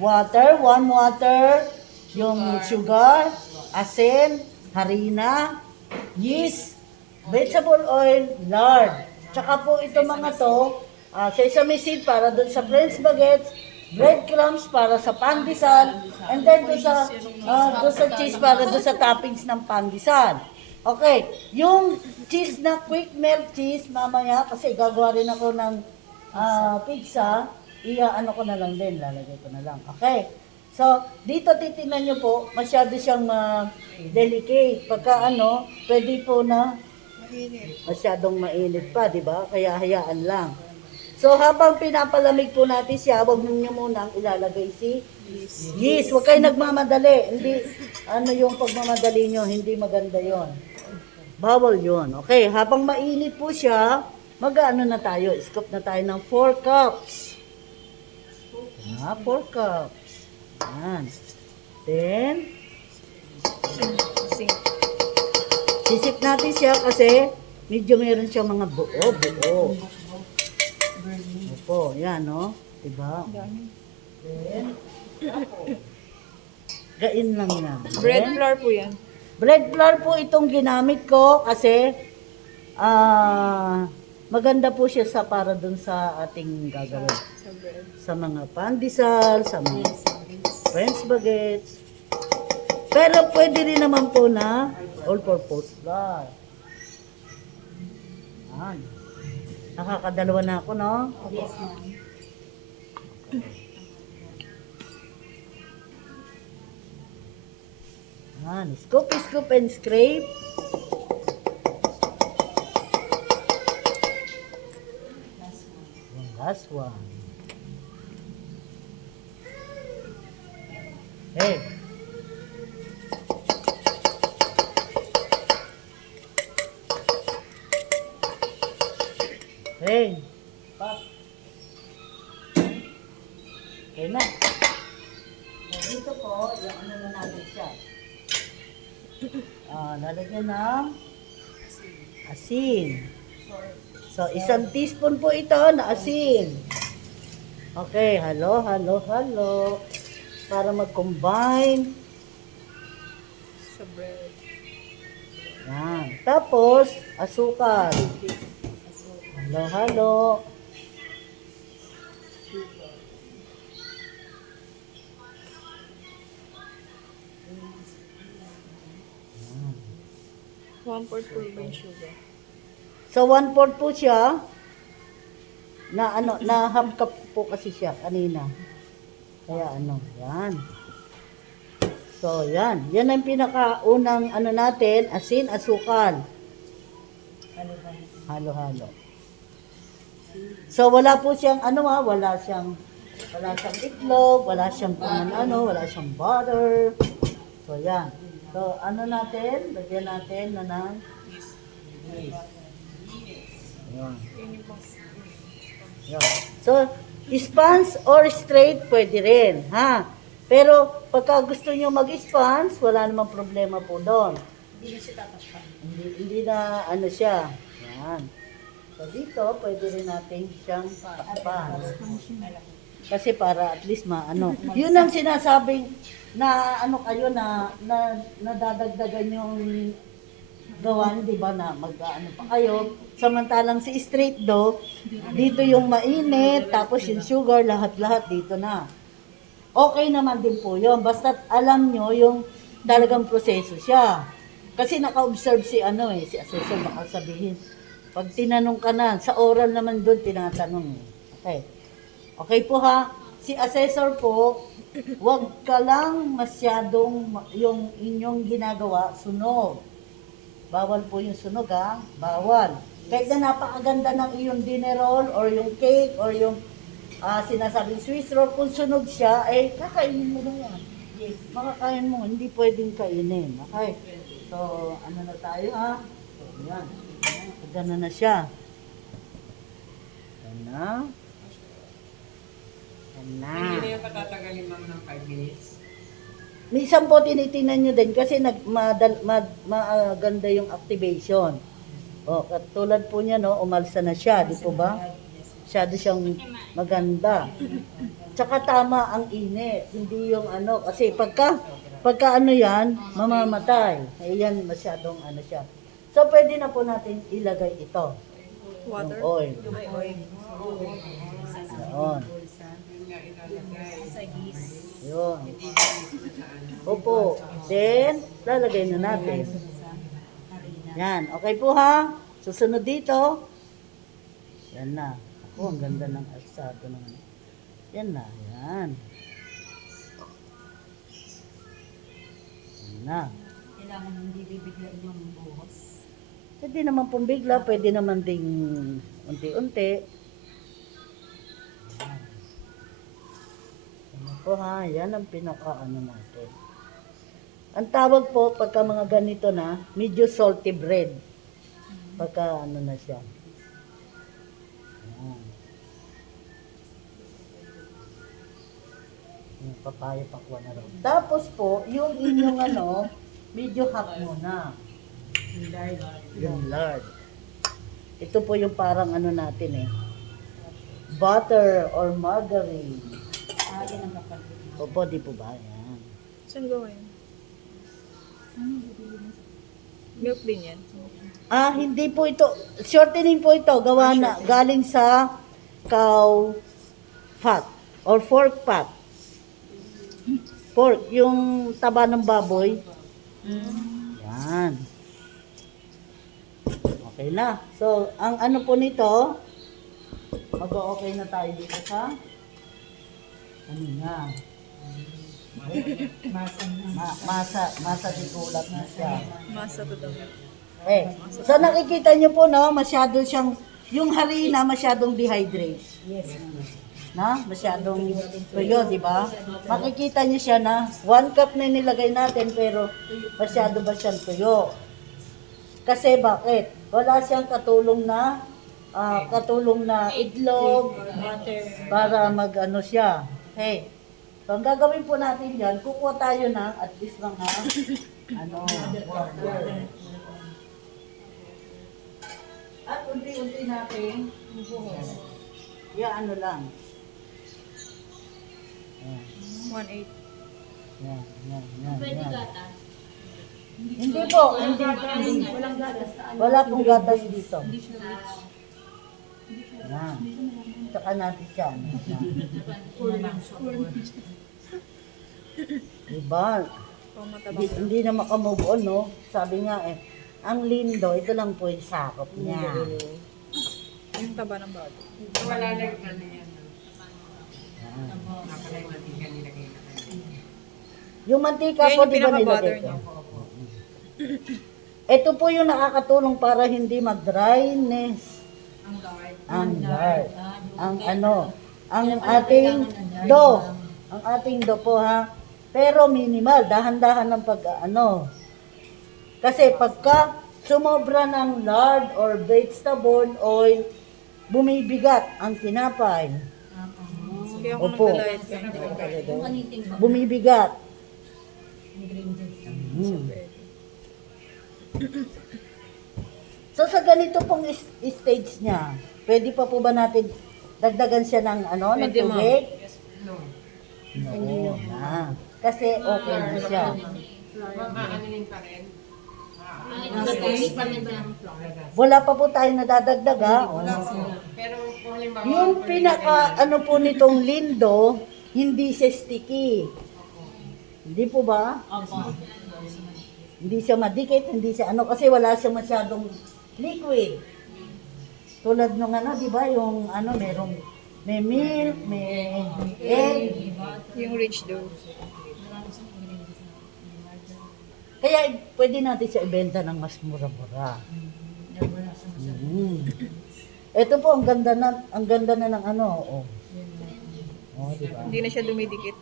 water, 1 water, yung sugar, asin, harina, yeast, vegetable oil, lard. Tsaka po ito mga to, sesame seed para dun sa French baguettes, breadcrumbs para sa pandesal, and then dun sa cheese para dun sa toppings ng pandesal. Okay, yung cheese na quick melt cheese, mamaya kasi gagawa rin ako ng pizza, ano ko na lang din, lalagay ko na lang. Okay, so dito titingnan nyo po, masyado siyang delicate. Pagka pwede po na masyadong mainit pa, di ba? Kaya hayaan lang. So habang pinapalamig po natin siya, huwag niyo muna ilalagay si yeast. Huwag kayo nagmamadali. Hindi, yung pagmamadali nyo, hindi maganda yon. Bawal yon. Okay, habang mainit po siya, mag-ano na tayo, scoop na tayo ng 4 cups. 4 cups. Yan. Then, sisip natin siya kasi medyo meron siyang mga buo. Opo, yan, no? Diba? Then, gain lang yan. Bread flour po yan. Bread flour po itong ginamit ko kasi maganda po siya para dun sa ating gagawin. Sa bread. Sa mga pandesal, sa mga French baguettes. Pero pwede rin naman po na all-purpose flour. Yan. Nakakadalawa na ako, no? Yes, ma'am. Yan. Scoop and scrape. Yung last one. Hey. Hey. Pop. Okay na. So, dito po, yung ano na natin siya. Lalagyan ng asin. So, 1 teaspoon po ito na asin. Okay, halo. Para mag-combine. Sa bread. Yan. Tapos, asukal. Halo. 1/4 po ba yung sugar? So, 1/4 po siya. Na half cup po kasi siya kanina. Kaya yan. So, yan. Yan ang pinakaunang natin, asin, asukal. Halo. So, wala po siyang, wala siyang itlog, wala siyang wala siyang butter. So, yan. So, natin, lagyan natin na ng yeast. Ayan. Ayan. So, sponge or straight, pwede rin, ha? Pero, pagka gusto nyo mag-sponge, wala namang problema po doon. Hindi na siya tataspan. Hindi na, siya. Yan. So, dito, pwede rin natin siyang takpan. Kasi para at least Yun ang sinasabing na kayo na nadadagdagan yung gawan, di ba, na pa kayo. Samantalang si straight dough, dito yung mainit, tapos yung sugar, lahat-lahat dito na. Okay naman din po yun. Basta alam nyo yung talagang proseso siya. Kasi naka-observe si assessor, baka sabihin. Pag tinanong ka na, sa oral naman doon tinatanong. Okay. Okay po ha. Si assessor po, wag ka lang masyadong yung inyong ginagawa, sunog. Bawal po yung sunog ha. Bawal. Kahit na napakaganda ng iyong dinner roll or yung cake or yung sinasabing Swiss roll, kung sunog siya, kakainin mo na yan. Yes, makakain mo, hindi pwedeng kainin. Okay. So, na tayo ha. So, yan. Gana na siya. Gana. Hindi na yung patatagalin ma'am ng 5 minutes. Minsan po tinitingnan nyo din kasi maganda yung activation. O, katulad po niya, no, umalsa na siya, di po ba? Masyado siyang maganda. Tsaka tama ang init, hindi yung ano, kasi pagka ano yan, mamamatay. Ayan, masyadong ano siya. So, pwede na po natin ilagay ito, yung Water. oil. Ay, oil. Yun. Yun nga ilalagay. Yun. Hindi ginis na sa ano. Opo. Then, lalagay na natin. Yan. Okay po ha? Susunod dito. Yan na. Ako, ang ganda ng asado naman. Yan na. Yan. Yan na. Kailangan hindi bibigla yung buhos. Pwede naman pong bigla, pwede naman ding unti-unti. Ano po ha, yan ang pinaka-ano natin. Ang tawag po, pagka mga ganito na, medyo salty bread. Pagka ano na siya. Yan. Yung papaya pakwa na rin. Tapos po, yung inyong ano, medyo hot muna. Yung lard. Ito po yung parang ano natin eh. Butter or margarine. Yan ang kapal. Opo, di po ba? Yan. Saan gawin? Milk din yan. Ah, hindi po ito. Shortening po ito. Gawa na, galing sa cow fat or pork fat. Pork, yung taba ng baboy. Yan. Okay na. So, ang ano po nito, mag-okay na tayo dito sa ano nga. Masa tigulat na siya. Masa to daw. So nakikita niyo po no, masyado siyang yung harina masyadong dehydrate. Yes. Na? Masyadong tuyo, di ba? Makikita niyo siya na 1 cup na nilagay natin pero masyado ba siyang tuyo? Kasi bakit? Wala siyang katulong na itlog para mag-ano siya. Hey, so ang gagawin po natin yan, kukuha tayo ng at least mga water. At unti-unti natin ano lang. Yan, 1.8. yan. Hindi po, hindi. Wala pong gatas dito. Yan. Tsaka natin siya. Diba? Pang matabang. Hindi na makamove on, no? Sabi nga ang lindo, ito lang po yung sakop niya. Yung taba ng baboy. So, wala lang ano yan. Yan. Nakala yung mantika nilagay na kayo. Yung mantika Yan po, yung di ba pinaka-butter nilagay ko? niya. Ito po yung nakakatulong para hindi mag-dryness. Ang lard. Ang ating dough. Ang ating dough po ha. Pero minimal, dahan-dahan ng pag-ano. Kasi pagka sumobra ng lard or vegetable oil, bumibigat ang tinapay. Kaya ako Opo. nagda-diet ka, hindi ko kaya. Bumibigat. So sa ganito pong stage niya, pwede pa po ba natin dagdagan siya ng ng Pwede, ma'am. tubig? No. Oo na. Kasi okay na siya. Maanuhin pa rin. Wala pa po tayo nadadagdag ha. Pero kung halimbawa, Yung pinaka po nitong lindo, hindi siya sticky. Hindi po ba? Hindi siya madikit, hindi siya kasi wala siya masyadong liquid. Tulad nung di ba, yung may milk, may egg. Yung rich dough. Kaya pwede natin siya ibenta ng mas mura-mura. Ito po, ang ganda na ng oh. Oh, di ba? Hindi na siya dumidikit.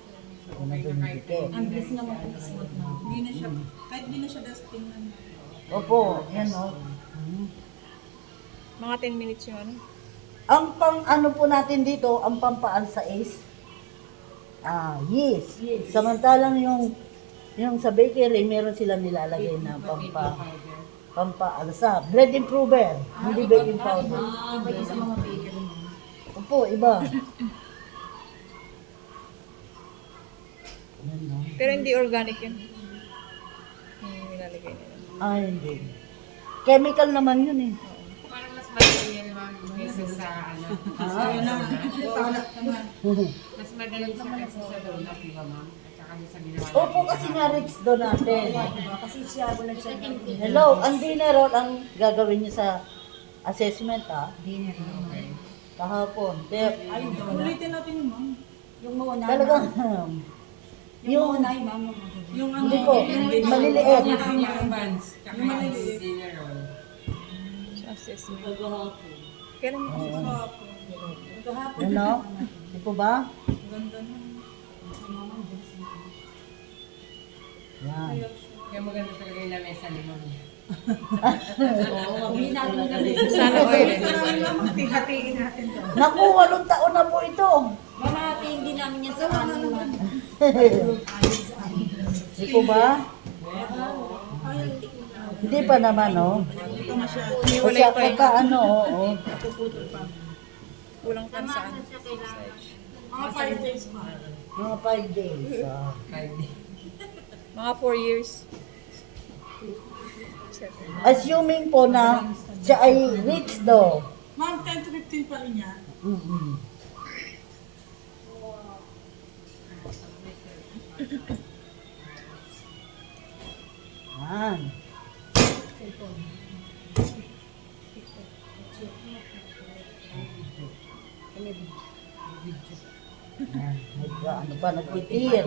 Ano dumidikit. Ang bilis naman kung ismot na. Hindi na siya, kahit hindi na siya dusting na. Opo, yan Mga 10 minutes yung ano. Ang po natin dito, ang pampaalsa is yeast. Samantalang yung sa bakery, meron silang nilalagay na pampaalsa. Bread improver, hindi baking powder. Pwede sa mga bakery mo. Opo, iba. Pero hindi organic yun. Yung nilalagay nila. Ah, hindi. Chemical naman yun eh. Parang mas madali yan, ma'am, kaysa sa ano. Mas madali siya kaysa sa donut, di ba, ma'am? At saka yung sa ginawa Opo, kasi nga rich doon natin. Kasi siya, wala siya ng Hello, ang dinner roll ang gagawin niyo sa assessment dinner. kahapon. Kaya, Ulitin natin yun, ma'am. Yung mauna, talagang, yung mauna, ma'am, yung magagawin. Yung ano, hindi po, maliliit. Yung buns, tsaka yung dinner roll. sa assessment. Kailan mo assessment? Kahapon. Ano? Di po ba? Yan. Kaya maganda talaga yung lamesa ni ma'am. Hindi natin nilagay. Sana oil. Naku, 8 taon na po ito. Mamati, hindi namin yan sa kanin, ma'am. Di po ba? Hindi pa naman, oh. Hiwalay Kasi pa eh. pagka ano, oo. Kulang pa saan. Mga 5 days. Friday. Mga 4 years. Assuming po na siya ay rich daw. Ma'am, 10 to 15 pa rin yan. Mm-mm. Yan. Yan. Ano pa, nagtitir.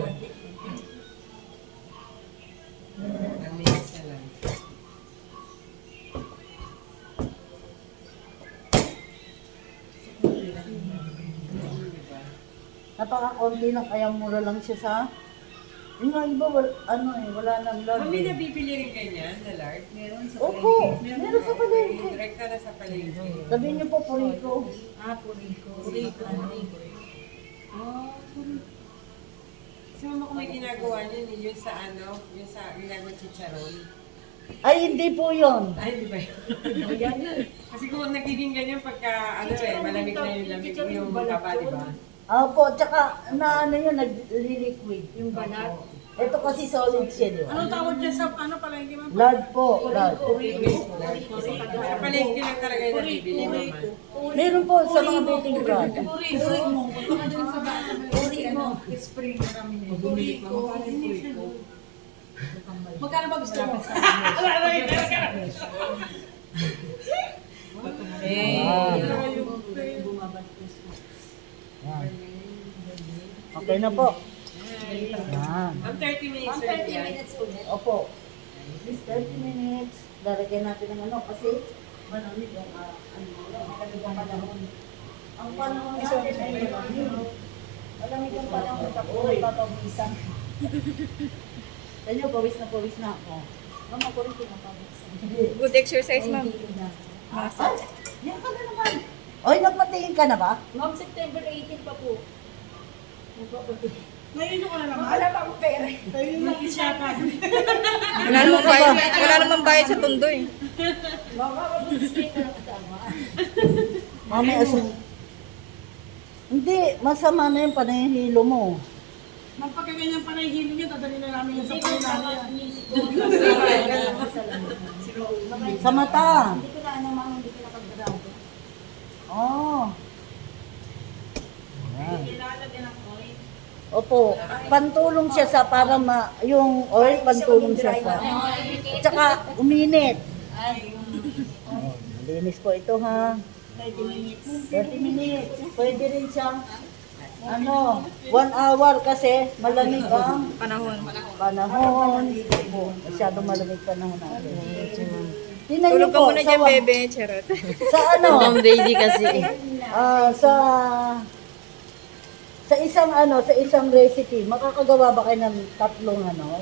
Ang minutes na lang. Napaka-konti lang, kaya mura lang siya sa... Yung nga iba, wala nang lard. Mami, nabibili rin ganyan na lard? Opo, meron sa palengke. Direkta na sa palengke. Sabihin niyo po, Purico. Puriko. Kasi mama ko may ginagawa niyan, eh, yun sa ano, yun sa ginagawa chicharon. Ay, hindi po yun. Ay, di ba yun? Kasi kung nagiging ganyan pagka, ano eh, malamig na yung lamig yung baba, di ba? Opo, tsaka na ano yun, nag-liquid. Yung balat. Ito kasi solid siya, di ba? Anong tawag dyan sa ano palengke, ma'am? Lard po, lard. Sa palengke lang talaga yung nabibili, mama. Meron po sa mga betting card. Magkano ba gusto mo? Yan. Okay na po. Yan. Ang 30 minutes Ma'am, ulit 30 yan. minutes ulit. Opo. At least 30 minutes. Lalagyan natin ng ano kasi malamig ang magandang panahon. Ang panahon natin ay malamig. Malamig ang panahon tapos papawisan. Tanyo, pawis na ako. Ma'am, ako rin pinapawisan. Good exercise, ma'am. Hindi na. Masa. Ay, yan ka na naman. Oy, nagpatingin ka na ba? Ma'am, September 18 pa po. Magpapatingin. Ngayon ko na naman. Wala pa akong pera. Ngayon lang siya ka. Wala namang bayad sa tundo eh. Magpapatingin na lang kasama. Mami, hindi, masama na yung panahihilo mo. Ma'am, pagka ganyan pa na ihilo niya, dadali na namin yan sa Hindi ko palinali. inisip ko. Sa mata. Hindi ko na ano, ma'am, hindi ko nakagdarado. Oh. Yan. Opo, pantulong siya sa para yung oil, pantulong siya sa. Tsaka uminit. Oh, malinis po ito ha. 30 minutes. Pwede rin siyang 1 hour kasi malamig ang Panahon. panahon. Opo, masyadong malamig panahon natin. Tingnan niyo Tulog ka po, muna dyan, bebe. Charot. sa ano? Ma'am Brady kasi. Sa isang recipe, makakagawa ba kayo ng tatlong di ba?